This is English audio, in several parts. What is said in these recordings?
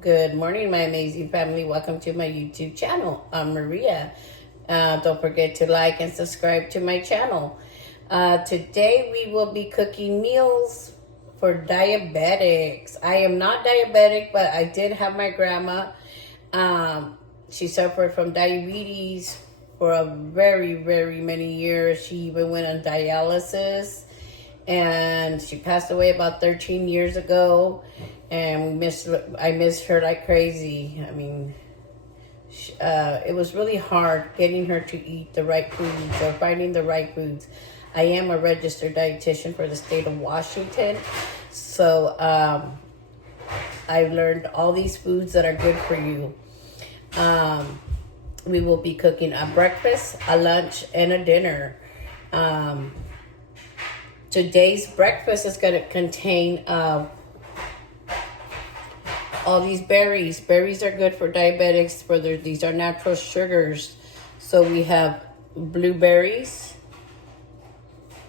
Good morning, my amazing family. Welcome to my YouTube channel. I'm Maria. Don't forget to like and subscribe to my channel. Today we will be cooking meals for diabetics. I am not diabetic, but I did have my grandma. She suffered from diabetes for a very many years. She even went on dialysis, and she passed away about 13 years ago. And I miss her like crazy. I mean, it was really hard getting her to eat the right foods or finding the right foods. I am a registered dietitian for the state of Washington, so I've learned all these foods that are good for you. We will be cooking a breakfast, a lunch, and a dinner. Today's breakfast is going to contain all these berries. Berries are good for diabetics. These are natural sugars. So we have blueberries,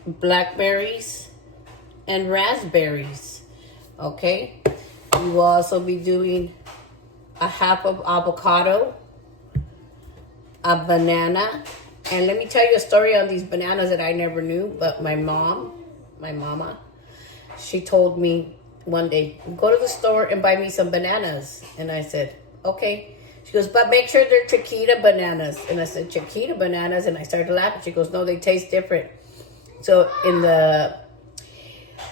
blackberries, and raspberries. Okay. We will also be doing a half of avocado, a banana. And let me tell you a story on these bananas that I never knew, but my mama, she told me one day, go to the store and buy me some bananas. And I said, okay. She goes, but make sure they're Chiquita bananas. And I said, Chiquita bananas? And I started laughing. She goes, no, they taste different. So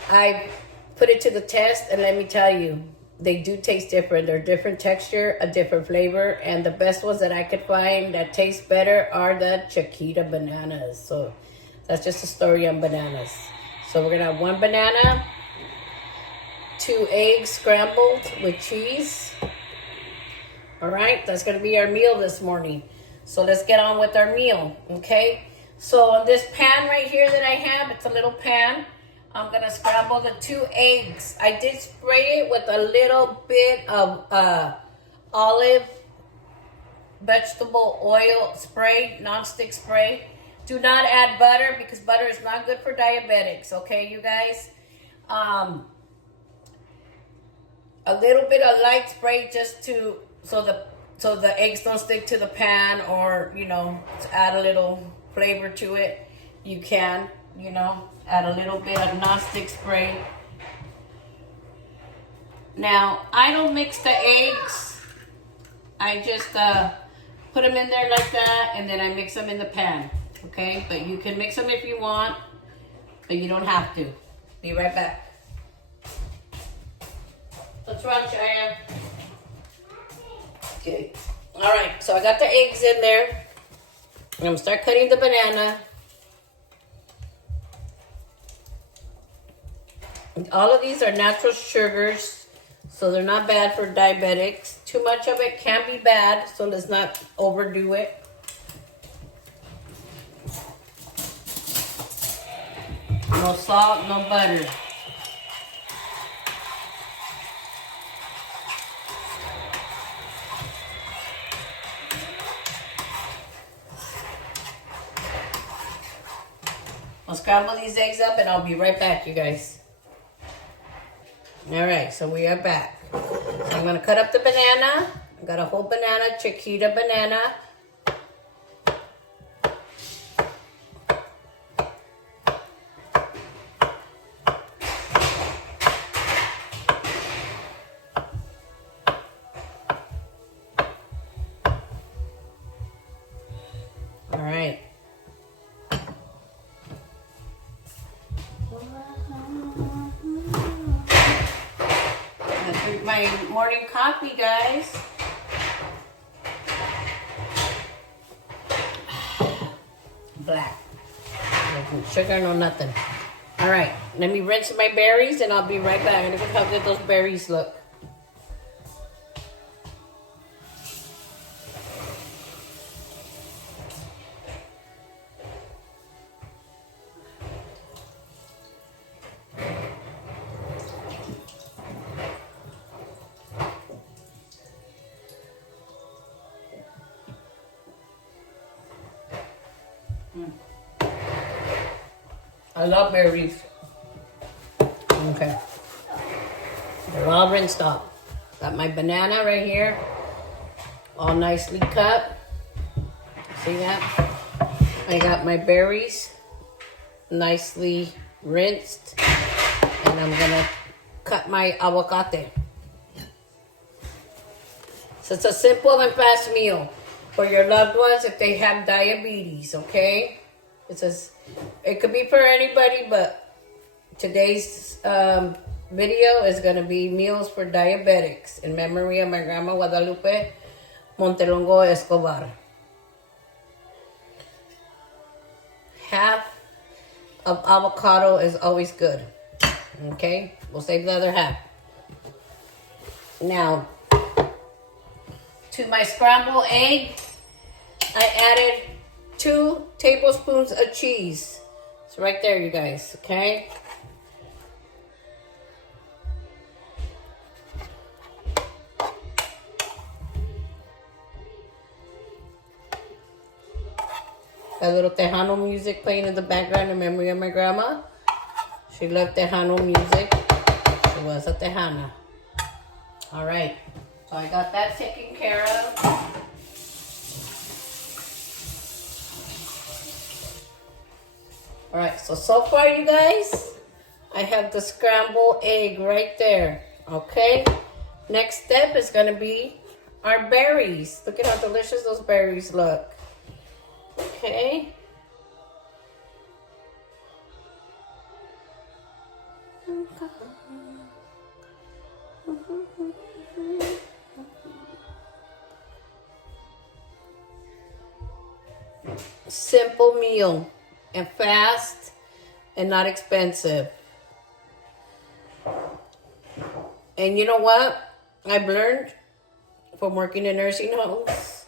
I put it to the test, and let me tell you, they do taste different. They're different texture, a different flavor, and the best ones that I could find that taste better are the Chiquita bananas. So that's just a story on bananas. So we're gonna have one banana, 2 eggs scrambled with cheese. All right, that's gonna be our meal this morning. So let's get on with our meal, okay? So on this pan right here that I have, it's a little pan. I'm gonna scramble the 2 eggs. I did spray it with a little bit of olive vegetable oil spray, non-stick spray. Do not add butter because butter is not good for diabetics, okay, you guys? A little bit of light spray just so the eggs don't stick to the pan, or to add a little flavor to it. You can, add a little bit of non-stick spray. Now, I don't mix the eggs. I just put them in there like that, and then I mix them in the pan, okay? But you can mix them if you want, but you don't have to. Be right back. What's wrong, Cheyenne? Okay. All right, so I got the eggs in there. I'm going to start cutting the banana. All of these are natural sugars, so they're not bad for diabetics. Too much of it can be bad, so let's not overdo it. No salt, no butter. I'll scramble these eggs up and I'll be right back, you guys. All right, so we are back. So I'm gonna cut up the banana. I got a whole banana, Chiquita banana. All right. I drink my morning coffee, guys. Black. No sugar, no nothing. All right, let me rinse my berries and I'll be right back. Look at how good those berries look. I love berries. Okay. They're all rinsed off. Got my banana right here, all nicely cut. See that? I got my berries, nicely rinsed, and I'm gonna cut my aguacate. So it's a simple and fast meal for your loved ones if they have diabetes, okay? It could be for anybody, but today's video is gonna be meals for diabetics in memory of my grandma Guadalupe Montelongo Escobar. Half of avocado is always good, okay? We'll save the other half. Now, to my scrambled egg, I added 2 tablespoons of cheese. It's right there, you guys, okay? A little Tejano music playing in the background in memory of my grandma. She loved Tejano music. She was a Tejana. All right, so I got that taken care of. All right, so far, you guys, I have the scrambled egg right there, okay? Next step is gonna be our berries. Look at how delicious those berries look. Okay. Simple meal and fast and not expensive. And you know what? I've learned from working in nursing homes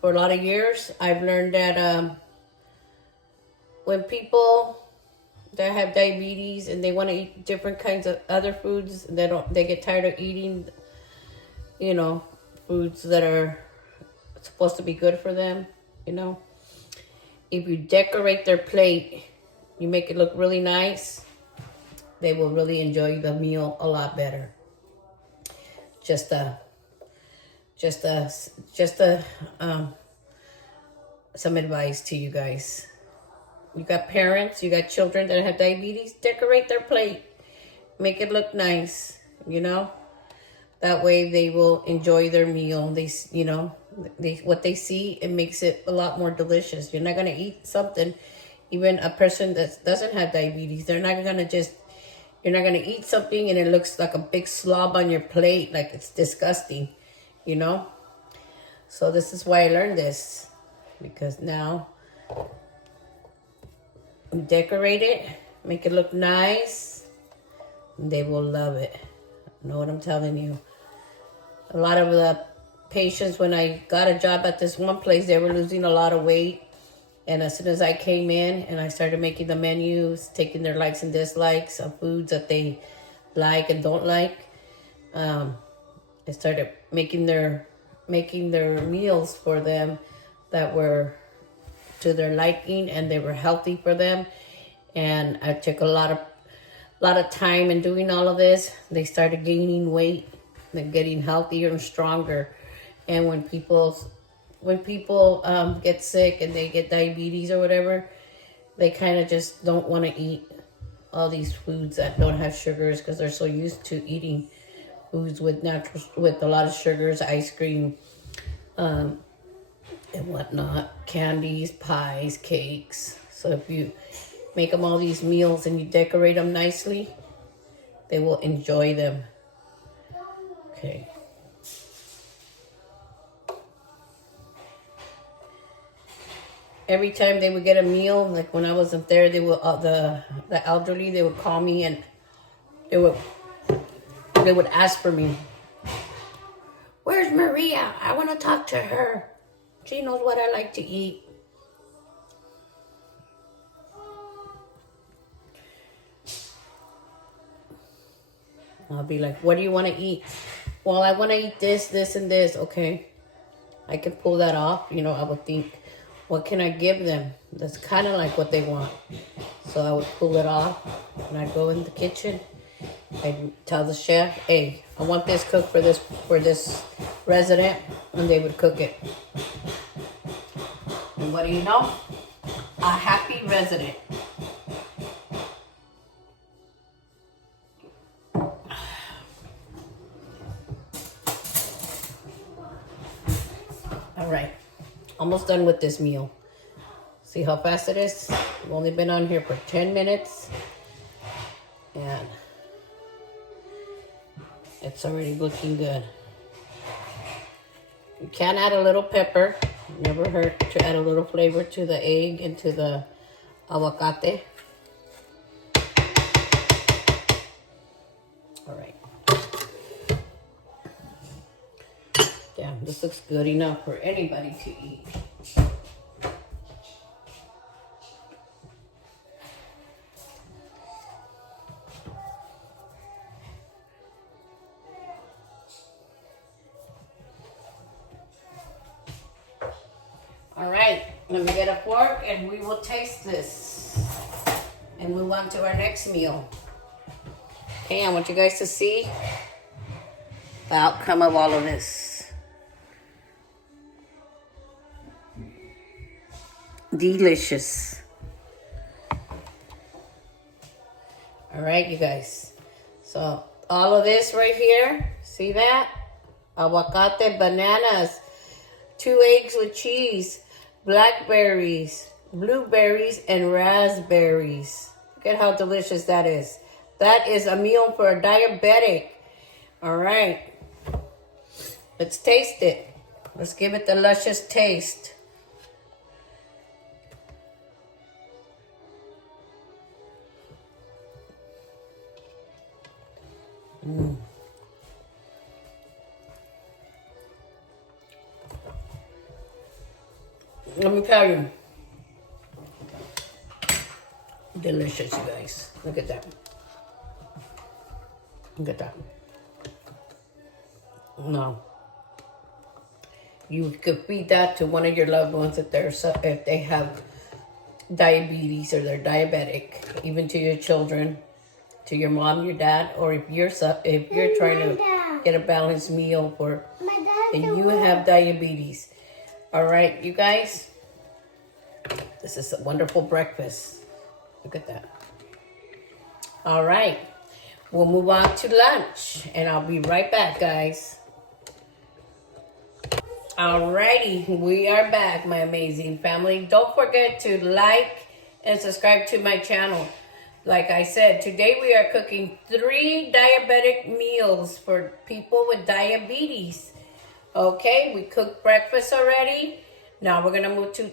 for a lot of years. I've learned that when people that have diabetes and they want to eat different kinds of other foods, they get tired of eating, you know, foods that are supposed to be good for them, you know. If you decorate their plate, you make it look really nice, they will really enjoy the meal a lot better. Just some advice to you guys. You got parents, you got children that have diabetes, decorate their plate. Make it look nice, you know? That way they will enjoy their meal. What they see, it makes it a lot more delicious. You're not going to eat something, even a person that doesn't have diabetes, you're not going to eat something and it looks like a big slob on your plate, like it's disgusting, you know? So this is why I learned this, because now you decorate it, make it look nice, and they will love it. Know what I'm telling you? A lot of the patients, when I got a job at this one place, they were losing a lot of weight. And as soon as I came in and I started making the menus, taking their likes and dislikes of foods that they like and don't like, I started making their meals for them that were to their liking and they were healthy for them. And I took a lot of time in doing all of this. They started gaining weight, they're getting healthier and stronger. And when people get sick and they get diabetes or whatever, they kind of just don't want to eat all these foods that don't have sugars, because they're so used to eating foods with a lot of sugars, ice cream, and whatnot, candies, pies, cakes. So if you make them all these meals and you decorate them nicely, they will enjoy them. Okay. Every time they would get a meal, like when I wasn't there, they would the elderly, they would call me and they would ask for me. Where's Maria? I want to talk to her. She knows what I like to eat. I'll be like, what do you want to eat? Well, I want to eat this, this, and this. Okay, I can pull that off. You know, I would think, what can I give them that's kind of like what they want? So I would pull it off and I'd go in the kitchen I'd tell the chef, hey, I want this cooked for this resident, and they would cook it. And what do you know? A happy resident. All right, almost done with this meal. See how fast it is? We've only been on here for 10 minutes. And it's already looking good. You can add a little pepper. Never hurt to add a little flavor to the egg and to the aguacate. All right. Damn, this looks good enough for anybody to eat. All right, let me get a fork and we will taste this and move on to our next meal. Okay, I want you guys to see the outcome of all of this. Delicious. All right, you guys. So all of this right here, see that? Aguacate, bananas, 2 eggs with cheese, blackberries, blueberries, and raspberries. Look at how delicious that is. That is a meal for a diabetic. All right. Let's taste it. Let's give it the luscious taste. Let me tell you. Delicious, you guys. Look at that. Look at that. No. You could feed that to one of your loved ones if they have diabetes or they're diabetic, even to your children, to your mom, your dad, or if you're trying to get a balanced meal for and you have diabetes. All right, you guys, this is a wonderful breakfast. Look at that. All right, we'll move on to lunch, and I'll be right back, guys. Alrighty, we are back, my amazing family. Don't forget to like and subscribe to my channel. Like I said, today we are cooking 3 diabetic meals for people with diabetes. Okay, we cooked breakfast already. Now we're gonna move to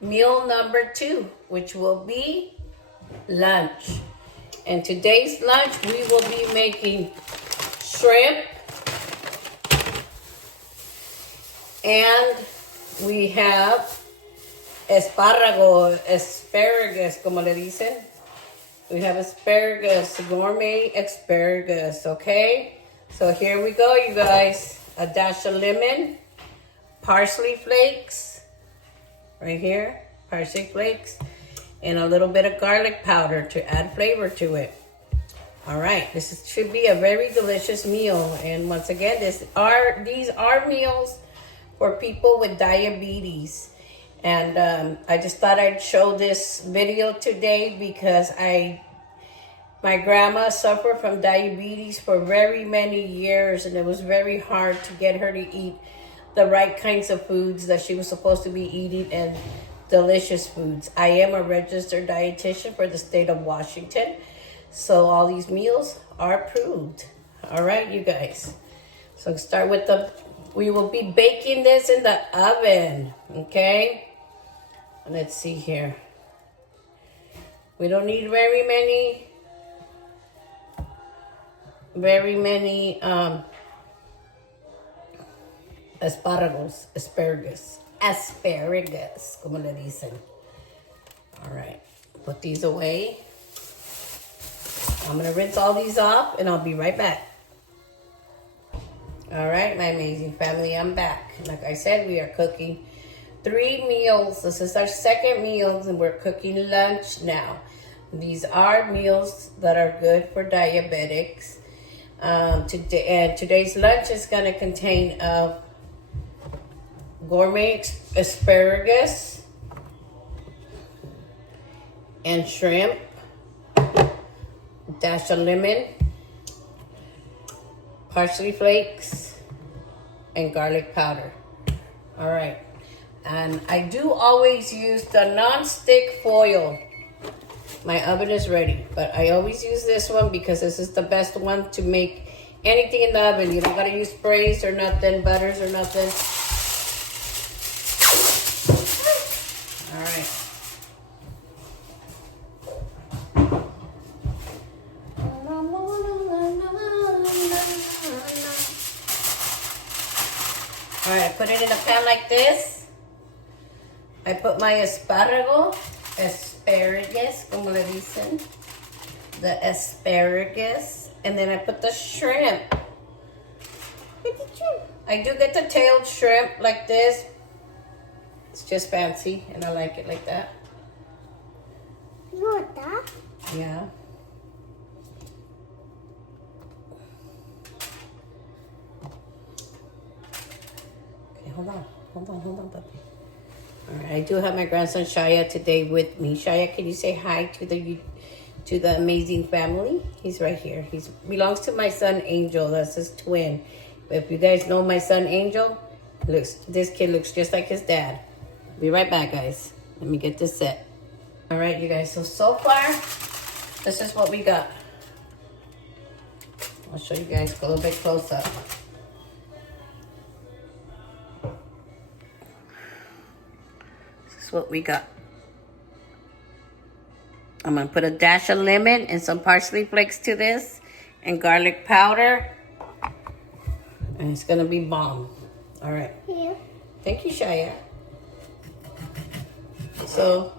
meal number 2, which will be lunch. And today's lunch, we will be making shrimp, and we have asparagus, como le dicen. We have asparagus, gourmet asparagus, okay? So here we go, you guys. A dash of lemon, parsley flakes, right here, parsley flakes, and a little bit of garlic powder to add flavor to it. All right, should be a very delicious meal. And once again, these are meals for people with diabetes. And I just thought I'd show this video today because my grandma suffered from diabetes for very many years, and it was very hard to get her to eat the right kinds of foods that she was supposed to be eating, and delicious foods. I am a registered dietitian for the state of Washington, so all these meals are approved. All right, you guys. So start with we will be baking this in the oven, okay? Let's see here. We don't need very many asparagus, como le dicen. All right, put these away. I'm gonna rinse all these off and I'll be right back. All right, my amazing family, I'm back. Like I said, we are cooking 3 meals. This is our second meal, and we're cooking lunch now. These are meals that are good for diabetics. Today's lunch is going to contain gourmet asparagus and shrimp, dash of lemon, parsley flakes, and garlic powder. All right. And I do always use the non-stick foil. My oven is ready, but I always use this one because this is the best one to make anything in the oven. You don't gotta use sprays or nothing, butters or nothing. All right. All right, I put it in a pan like this. I put my asparagus, como le dicen, the asparagus, and then I put the shrimp. I do get the tailed shrimp like this. It's just fancy, and I like it like that. You want that? Yeah. Okay, hold on, puppy. All right, I do have my grandson Shia today with me. Shia, can you say hi to the amazing family? He's right here. He belongs to my son Angel. That's his twin. But if you guys know my son Angel, this kid looks just like his dad. Be right back, guys. Let me get this set. All right, you guys. So far, this is what we got. I'll show you guys a little bit close up. What we got. I'm gonna put a dash of lemon and some parsley flakes to this and garlic powder, and it's gonna be bomb. All right. Here. Thank you, Shia. So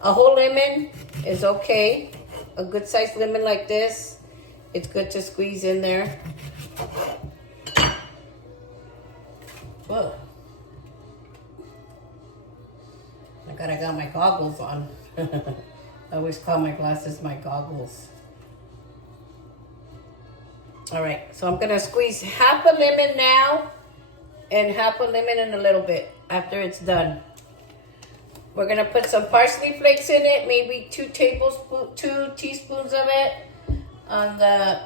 a whole lemon is okay. A good sized lemon like this, it's good to squeeze in there. Whoa. I got my goggles on. I always call my glasses my goggles. All right, so I'm gonna squeeze half a lemon now and half a lemon in a little bit after it's done. We're gonna put some parsley flakes in it, maybe 2 teaspoons of it on the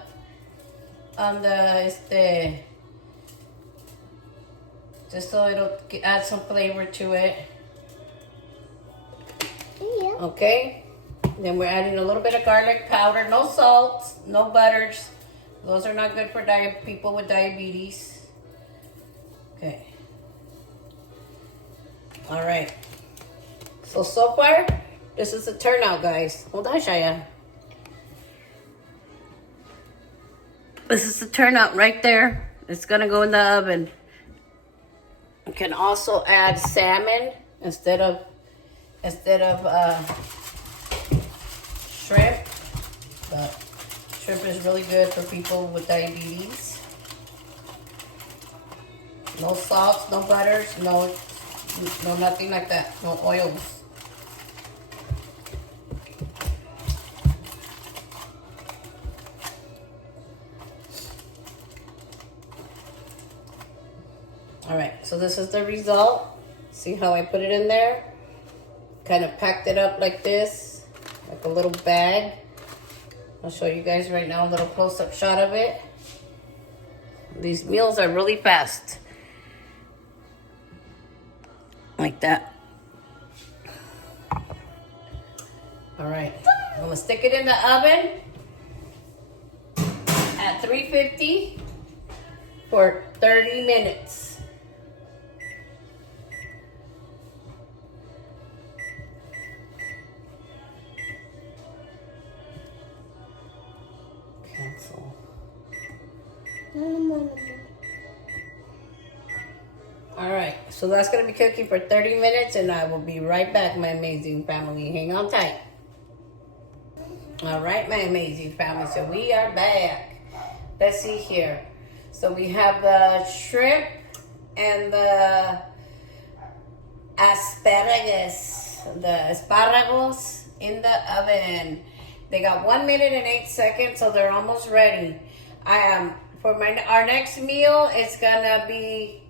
just so it'll add some flavor to it. Okay, then we're adding a little bit of garlic powder, no salt, no butters. Those are not good for people with diabetes. Okay. All right. So far, this is the turnout, guys. Hold on, Shia. This is the turnout right there. It's gonna go in the oven. You can also add salmon instead of shrimp, but shrimp is really good for people with diabetes. No salt, no butters, no nothing like that, no oils. All right, so this is the result. See how I put it in there? Kind of packed it up like this, like a little bag. I'll show you guys right now a little close-up shot of it. These meals are really fast. Like that. All right, I'm gonna stick it in the oven at 350 for 30 minutes. Cancel. All right, so that's gonna be cooking for 30 minutes and I will be right back, my amazing family. Hang on tight. All right, my amazing family, so we are back. Let's see here. So we have the shrimp and the asparagus, in the oven. They got 1 minute and 8 seconds, so they're almost ready. For our next meal, it's gonna be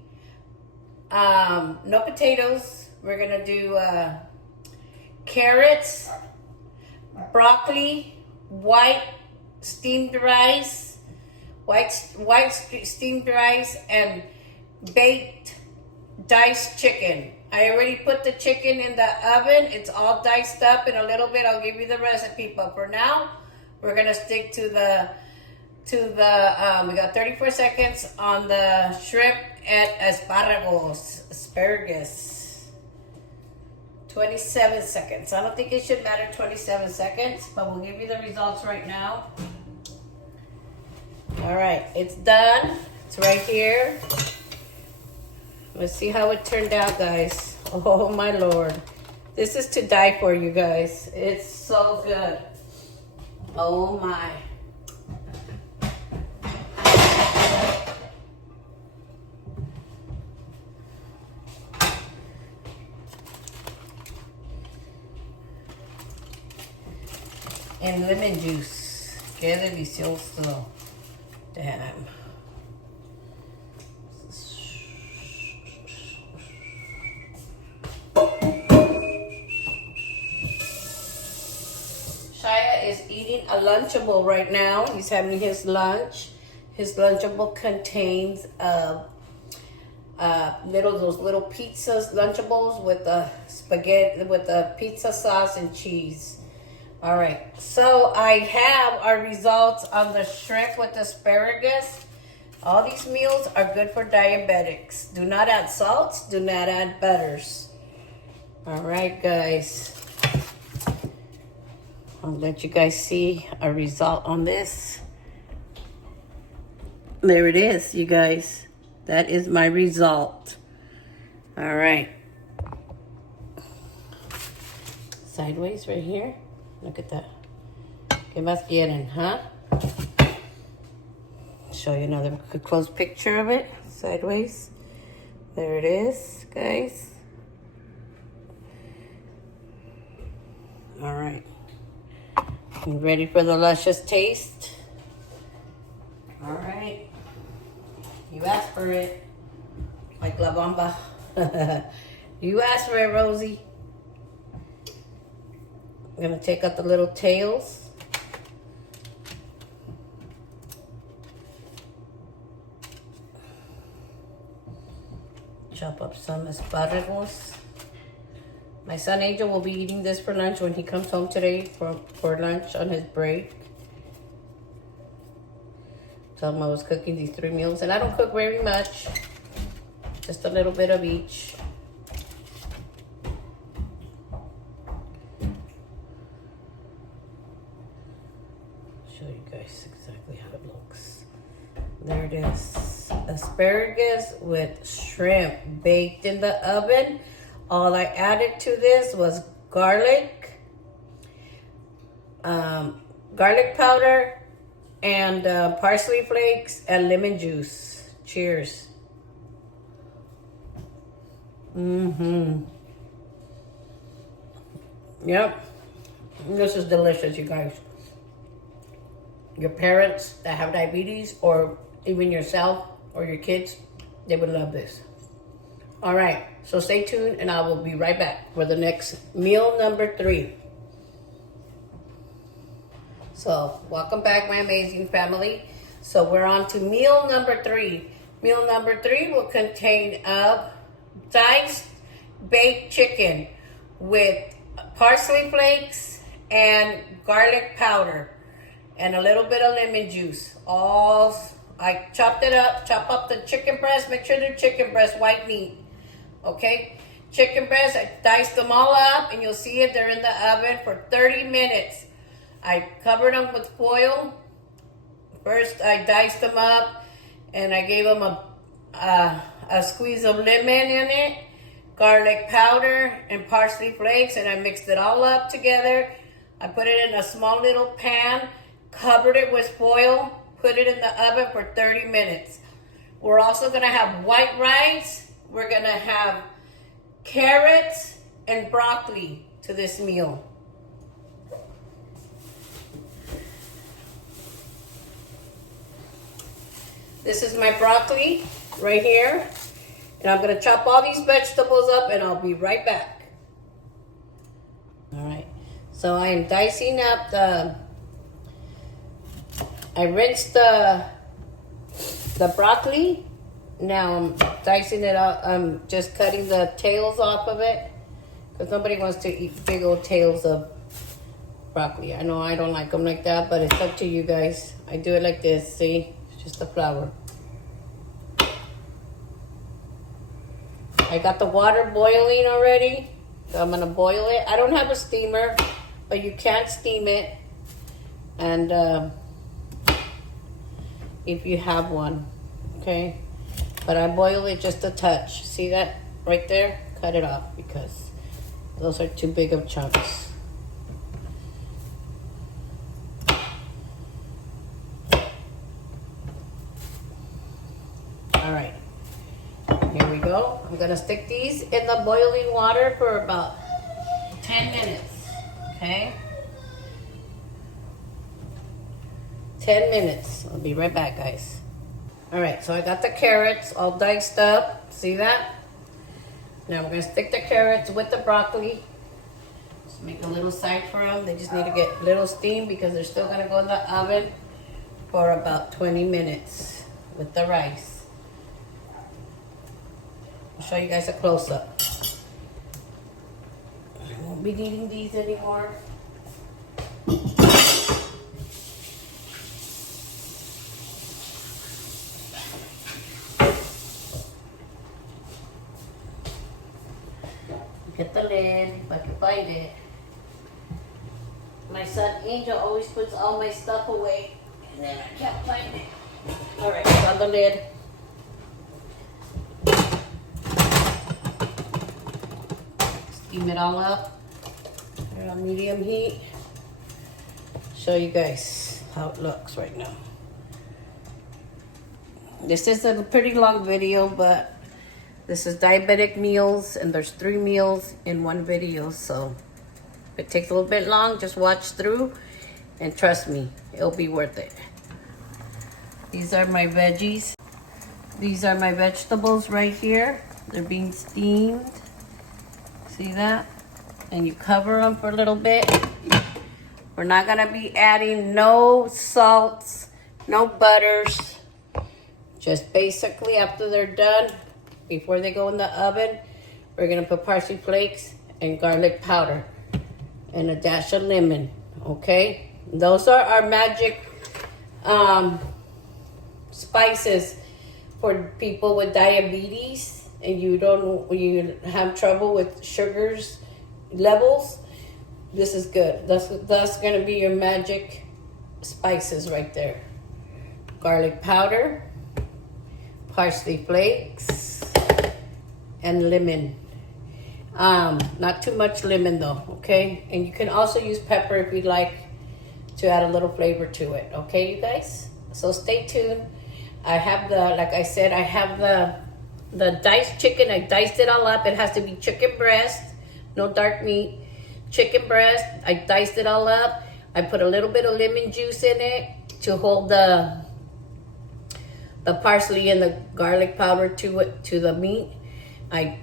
no potatoes. We're gonna do carrots, broccoli, white steamed rice, steamed rice, and baked diced chicken. I already put the chicken in the oven. It's all diced up. In a little bit, I'll give you the recipe. But for now, we're gonna stick to the. We got 34 seconds on the shrimp and asparagus. 27 seconds. I don't think it should matter 27 seconds, but we'll give you the results right now. All right, it's done. It's right here. Let's see how it turned out, guys. Oh my Lord. This is to die for, you guys. It's so good. Oh my. And lemon juice. Qué delicioso. Damn. Shia is eating a Lunchable right now. He's having his lunch. His Lunchable contains those little pizzas, Lunchables with the spaghetti, with the pizza sauce and cheese. All right, so I have our results on the shrimp with asparagus. All these meals are good for diabetics. Do not add salts, do not add butters. All right, guys. I'll let you guys see a result on this. There it is, you guys. That is my result. All right. Sideways right here. Look at that. ¿Qué más quieren, huh? Show you another close picture of it. Sideways. There it is, guys. All right. You ready for the luscious taste? All right. You asked for it. Like La Bamba. You asked for it, Rosie. I'm gonna take out the little tails. Chop up some asparagus. My son Angel will be eating this for lunch when he comes home today for lunch on his break. Tell him I was cooking these 3 meals, and I don't cook very much. Just a little bit of each. Show you guys exactly how it looks. There it is. Asparagus with shrimp baked in the oven. All I added to this was garlic powder, and parsley flakes and lemon juice. Cheers. Yep. This is delicious, you guys. Your parents that have diabetes, or even yourself or your kids, they would love this. All right, so stay tuned and I will be right back for the next meal number 3. So welcome back, my amazing family. So we're on to meal number 3. Meal number 3 will contain diced baked chicken with parsley flakes and garlic powder and a little bit of lemon juice. I chopped it up, chop up the chicken breast. Make sure they're chicken breast, white meat. Okay, chicken breast, I diced them all up, and you'll see it, they're in the oven for 30 minutes. I covered them with foil. First, I diced them up, and I gave them a squeeze of lemon in it, garlic powder, and parsley flakes, and I mixed it all up together. I put it in a small little pan, covered it with foil, put it in the oven for 30 minutes. We're also gonna have white rice. We're gonna have carrots and broccoli to this meal. This is my broccoli right here. And I'm gonna chop all these vegetables up and I'll be right back. All right, so I am dicing up I rinsed the broccoli. Now I'm dicing it out. I'm just cutting the tails off of it because nobody wants to eat big old tails of broccoli. I know I don't like them like that, but it's up to you guys. I do it like this, see? It's just the flour. I got the water boiling already, so I'm gonna boil it. I don't have a steamer, but you can steam it. And if you have one, okay? But I boil it just a touch. See that right there? Cut it off because those are too big of chunks. All right, here we go. I'm gonna stick these in the boiling water for about 10 minutes, okay? 10 minutes. I'll be right back, guys. All right, so I got the carrots all diced up. See that? Now we're gonna stick the carrots with the broccoli. Just make a little side for them. They just need to get a little steam because they're still gonna go in the oven for about 20 minutes with the rice. I'll show you guys a close-up. I won't be needing these anymore. Get the lid, if I can find it. My son Angel always puts all my stuff away, and then I can't find it. All right, on the lid. Steam it all up. They're on medium heat. Show you guys how it looks right now. This is a pretty long video, but this is diabetic meals, and there's 3 meals in one video, so if it takes a little bit long, just watch through, and trust me, it'll be worth it. These are my veggies. These are my vegetables right here. They're being steamed. See that? And you cover them for a little bit. We're not gonna be adding no salts, no butters. Just basically after they're done, before they go in the oven, we're gonna put parsley flakes and garlic powder and a dash of lemon, okay? Those are our magic spices for people with diabetes and you have trouble with sugars levels. This is good. That's gonna be your magic spices right there. Garlic powder, parsley flakes, and lemon. Not too much lemon though, okay? And you can also use pepper if you'd like to add a little flavor to it, okay, you guys? So stay tuned. I have like I said, I have the diced chicken. I diced it all up. It has to be chicken breast, no dark meat. Chicken breast, I diced it all up. I put a little bit of lemon juice in it to hold the parsley and the garlic powder to the meat. I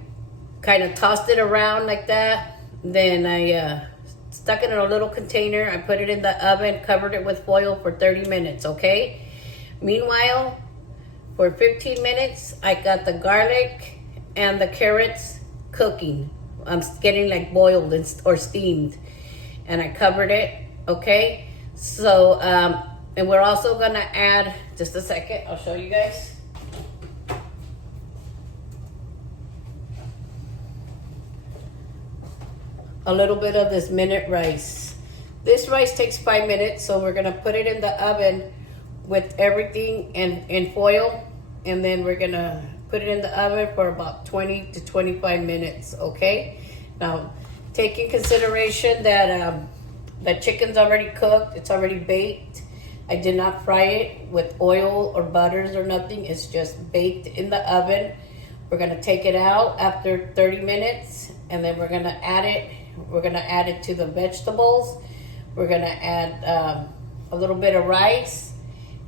kind of tossed it around like that. Then I stuck it in a little container. I put it in the oven, covered it with foil for 30 minutes, okay? Meanwhile, for 15 minutes, I got the garlic and the carrots cooking. I'm getting like boiled or steamed. And I covered it, okay? So, and we're also gonna add, just a second, I'll show you guys. A little bit of this minute rice. This rice takes 5 minutes, so we're gonna put it in the oven with everything in foil, and then we're gonna put it in the oven for about 20 to 25 minutes, okay? Now, take in consideration that the chicken's already cooked, it's already baked. I did not fry it with oil or butters or nothing. It's just baked in the oven. We're gonna take it out after 30 minutes, and then we're gonna add it. We're gonna add it to the vegetables. We're gonna add a little bit of rice,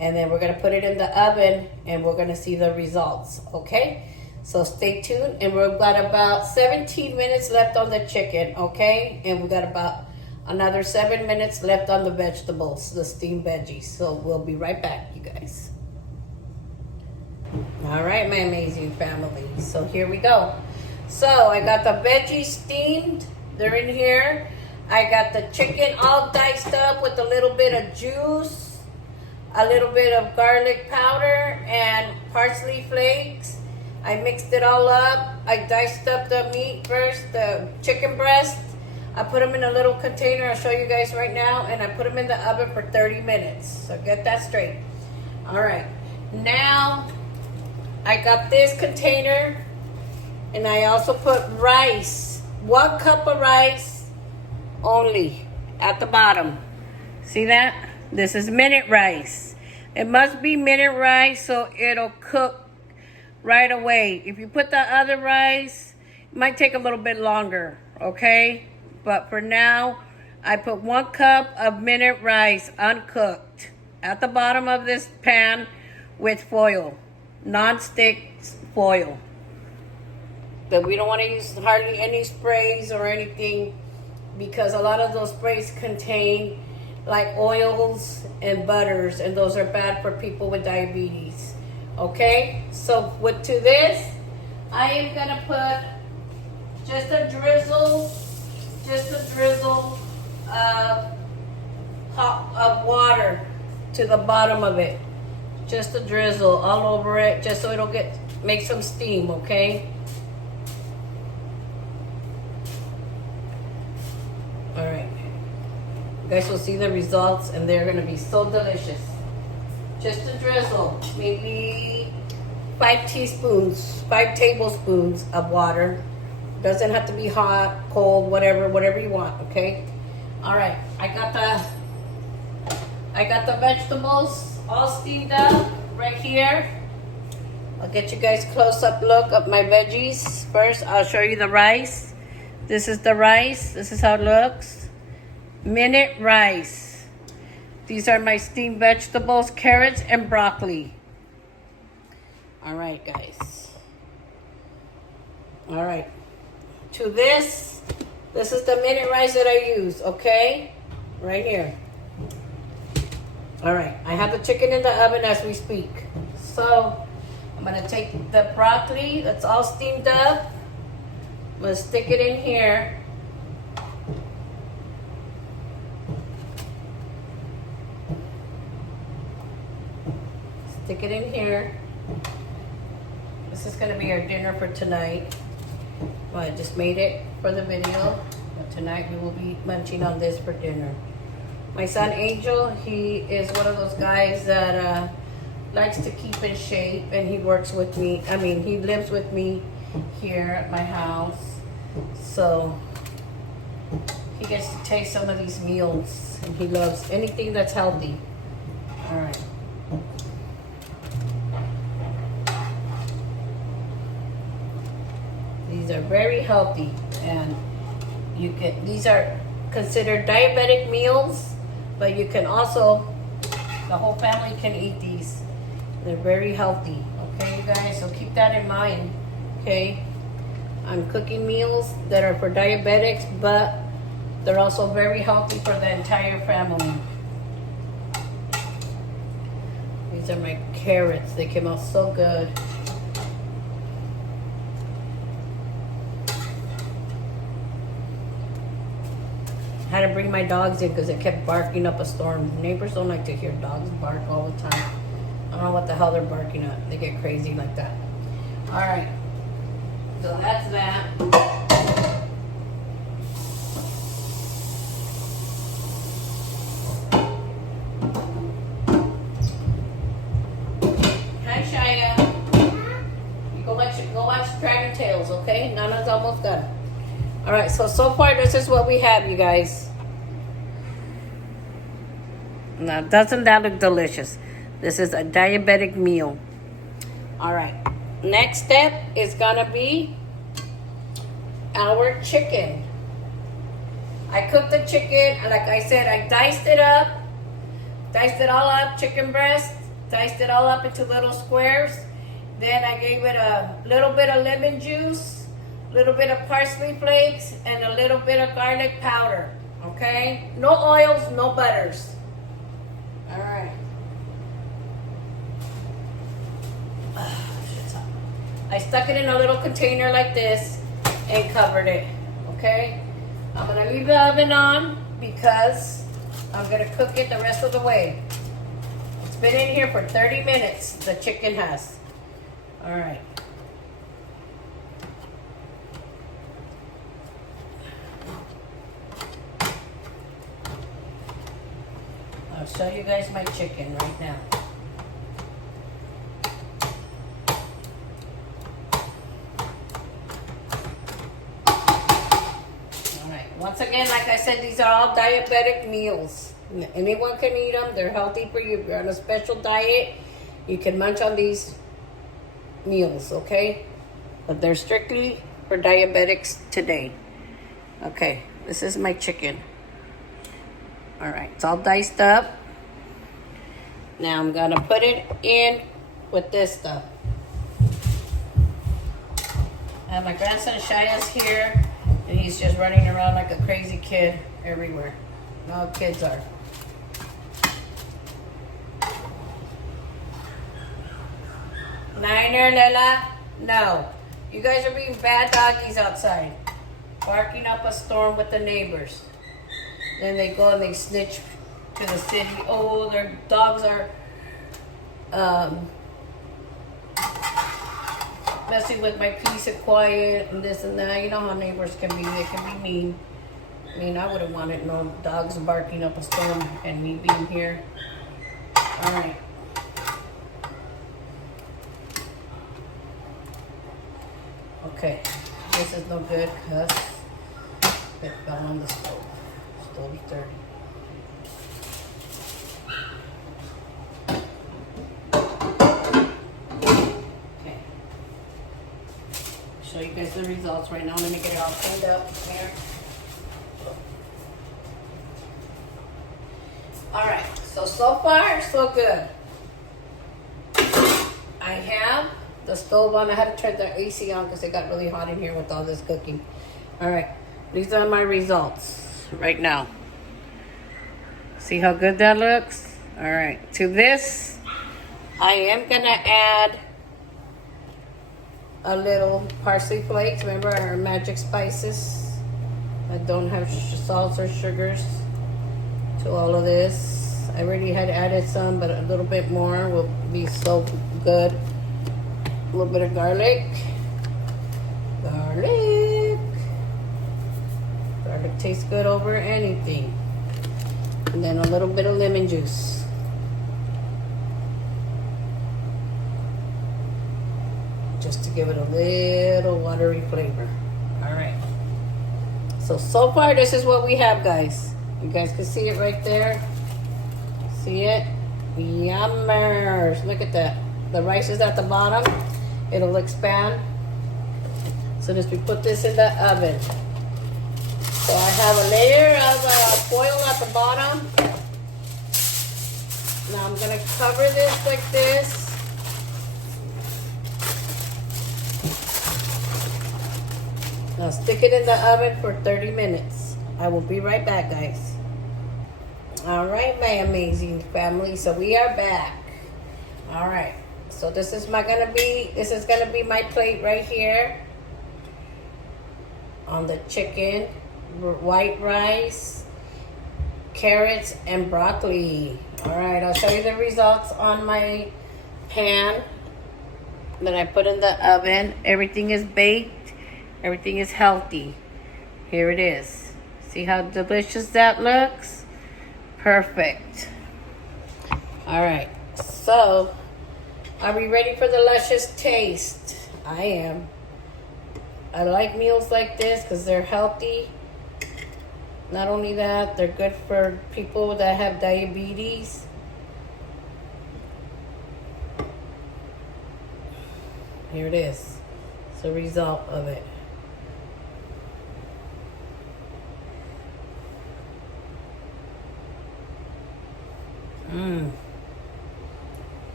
And then we're gonna put it in the oven and we're gonna see the results, okay? So stay tuned, and we've got about 17 minutes left on the chicken, okay? And we got about another 7 minutes left on the vegetables, the steamed veggies. So we'll be right back, you guys. All right, my amazing family. So here we go. So I got the veggies steamed. They're in here. I got the chicken all diced up with a little bit of juice, a little bit of garlic powder, and parsley flakes. I mixed it all up. I diced up the meat first, the chicken breast. I put them in a little container. I'll show you guys right now. And I put them in the oven for 30 minutes. So get that straight. All right. Now, I got this container. And I also put rice. 1 cup of rice only at the bottom. See that? This is minute rice. It must be minute rice so it'll cook right away. If you put the other rice, it might take a little bit longer, okay? But for now, I put 1 cup of minute rice uncooked at the bottom of this pan with foil, non-stick foil. But we don't want to use hardly any sprays or anything because a lot of those sprays contain like oils and butters, and those are bad for people with diabetes. Okay, so to this, I am gonna put just a drizzle of water to the bottom of it. Just a drizzle all over it, just so it'll make some steam. Okay. All right. You guys will see the results, and they're gonna be so delicious. Just a drizzle, maybe 5 tablespoons of water. Doesn't have to be hot, cold, whatever you want, okay? All right, I got the vegetables all steamed up right here. I'll get you guys close-up look of my veggies. First, I'll show you the rice. This is the rice. This is how it looks. Minute rice. These are my steamed vegetables, carrots, and broccoli. All right, guys. All right. To this is the minute rice that I use, okay? Right here. All right. I have the chicken in the oven as we speak. So, I'm going to take the broccoli that's all steamed up. I'm going to stick it in here. Stick it in here. This is going to be our dinner for tonight. Well, I just made it for the video, but tonight we will be munching on this for dinner. My son Angel, he is one of those guys that likes to keep in shape, and he works with me. I mean, he lives with me here at my house, so he gets to taste some of these meals, and he loves anything that's healthy. All right. These are very healthy, and these are considered diabetic meals, but you can also, the whole family can eat these. They're very healthy, okay, you guys? So keep that in mind, okay? I'm cooking meals that are for diabetics, but they're also very healthy for the entire family. These are my carrots. They came out so good. I had to bring my dogs in because it kept barking up a storm. Neighbors don't like to hear dogs bark all the time. I don't know what the hell they're barking at. They get crazy like that. All right. So that's that. Hi, Shia. You go watch Dragon Tales, okay? Nana's almost done. All right, so far this is what we have, you guys. Now, doesn't that look delicious? This is a diabetic meal. All right, next step is gonna be our chicken. I cooked the chicken, and like I said, I diced it all up, chicken breast. Diced it all up into little squares. Then I gave it a little bit of lemon juice, a little bit of parsley flakes, and a little bit of garlic powder. Okay? No oils, no butters. All right. I stuck it in a little container like this and covered it. Okay? I'm going to leave the oven on because I'm going to cook it the rest of the way. It's been in here for 30 minutes, the chicken has. All right. I'll show you guys my chicken right now. All right. Once again, like I said, these are all diabetic meals. Anyone can eat them. They're healthy for you. If you're on a special diet, you can munch on these meals, okay? But they're strictly for diabetics today. Okay, this is my chicken. All right, it's all diced up. Now I'm gonna put it in with this stuff. I have my grandson Shaya's here, and he's just running around like a crazy kid everywhere. All kids are. Niner, Lela, no. You guys are being bad doggies outside. Barking up a storm with the neighbors. Then they go and they snitch to the city. Oh, their dogs are messing with my peace and quiet and this and that. You know how neighbors can be. They can be mean. I mean, I wouldn't want it, no dogs barking up a storm and me being here. All right. Okay, this is no good because it fell on the stove. Stove is dirty. Okay. Show you guys the results right now. Let me get it all cleaned up here. Alright, so far, so good. I have the stove on. I had to turn the AC on because it got really hot in here with all this cooking. All right, these are my results right now. See how good that looks? All right, to this, I am gonna add a little parsley flakes. Remember our magic spices that don't have salts or sugars to all of this. I already had added some, but a little bit more will be so good. A little bit of garlic. Garlic tastes good over anything. And then a little bit of lemon juice. Just to give it a little watery flavor. Alright. So far this is what we have, guys. You guys can see it right there. See it? Yummers. Look at that. The rice is at the bottom. It'll expand as soon as we put this in the oven. So I have a layer of foil at the bottom. Now I'm going to cover this like this. Now stick it in the oven for 30 minutes. I will be right back, guys. All right, my amazing family. So we are back. All right. So this is gonna be my plate right here on the chicken, white rice, carrots, and broccoli. All right, I'll show you the results on my pan that I put in the oven. Everything is baked. Everything is healthy. Here it is. See how delicious that looks? Perfect. All right, so are we ready for the luscious taste? I am. I like meals like this because they're healthy. Not only that, they're good for people that have diabetes. Here it is. It's the result of it.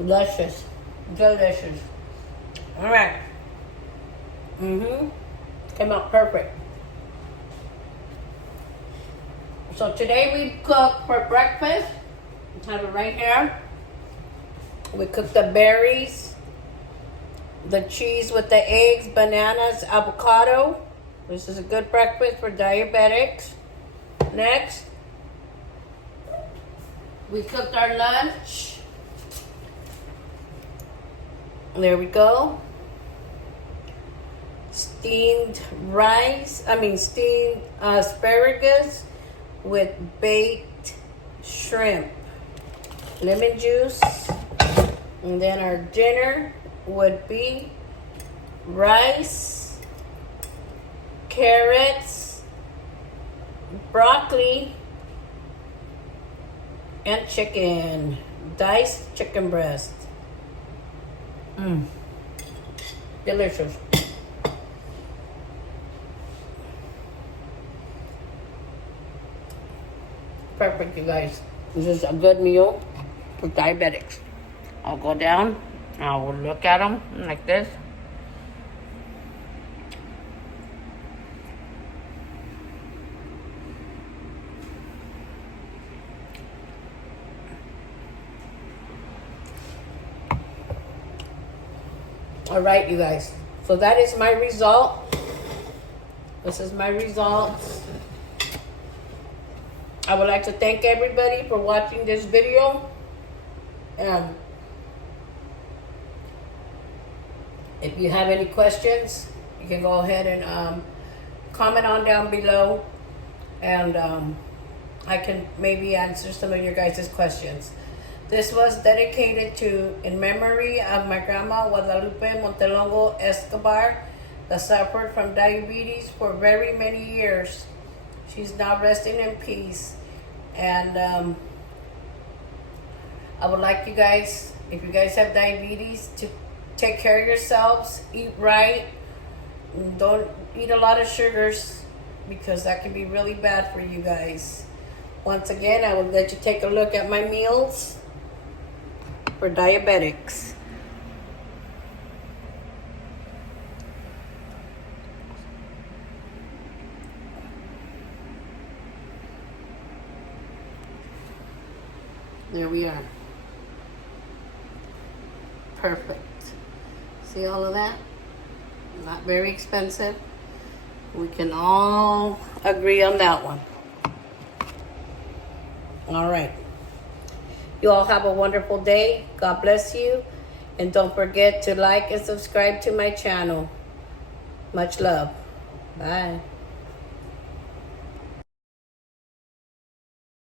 Luscious. Delicious. All right. Came out perfect. So today we cooked for breakfast. I have it right here. We cooked the berries, the cheese with the eggs, bananas, avocado. This is a good breakfast for diabetics. Next, we cooked our lunch. There we go. Steamed asparagus with baked shrimp, lemon juice, and then our dinner would be rice, carrots, broccoli, and chicken, diced chicken breast. Delicious. Perfect, you guys. This is a good meal for diabetics. I'll go down, I will look at them like this. All right, you guys. So that is my result. This is my results. I would like to thank everybody for watching this video. And if you have any questions, you can go ahead and comment on down below. And I can maybe answer some of your guys' questions. This was dedicated in memory of my grandma, Guadalupe Montelongo Escobar, that suffered from diabetes for very many years. She's now resting in peace. And I would like you guys, if you guys have diabetes, to take care of yourselves, eat right, don't eat a lot of sugars, because that can be really bad for you guys. Once again, I will let you take a look at my meals for diabetics. There we are. Perfect. See all of that? Not very expensive. We can all agree on that one. All right. You all have a wonderful day. God bless you. And don't forget to like and subscribe to my channel. Much love. Bye.